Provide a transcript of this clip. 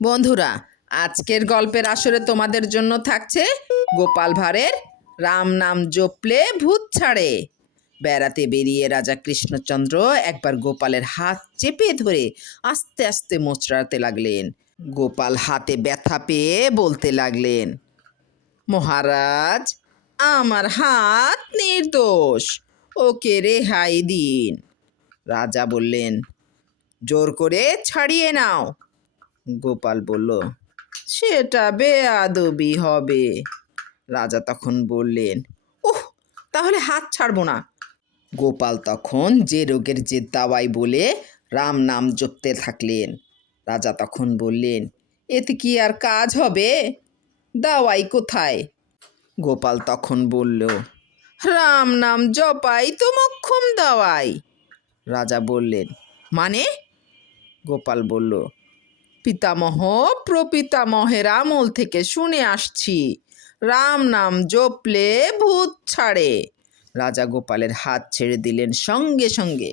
বন্ধুরা, আজকের গল্পের আসরে তোমাদের জন্য থাকছে গোপাল ভাঁড়ের রাম নাম জপলে ভূত ছাড়ে। বেড়াতে বেরিয়ে রাজা কৃষ্ণচন্দ্র একবার গোপালের হাত চেপে ধরে আস্তে আস্তে মোচড়াতে লাগলেন। গোপাল হাতে ব্যথা পেয়ে বলতে লাগলেন, মহারাজ, আমার হাত নির্দোষ, ওকে রেহাই দিন। রাজা বললেন, জোর করে ছাড়িয়ে নাও। গোপাল বলল, সেটা বেয়াদবি হবে। রাজা তখন বললেন, ওহ, তাহলে হাত ছাড়বো না। গোপাল তখন যে রোগের যে দাওয়াই বলে রাম নাম জপতে থাকলেন। রাজা তখন বললেন, এতে কি আর কাজ হবে? দাওয়াই কোথায়? গোপাল তখন বলল, রাম নাম জপাই তো মোক্ষম দাওয়াই। রাজা বললেন, মানে? গোপাল বলল, পিতামহ প্রপিতামহের আমল থেকে শুনে আসছি, রাম নাম জপলে ভূত ছাড়ে। রাজা গোপালের হাত ছেড়ে দিলেন সঙ্গে সঙ্গে।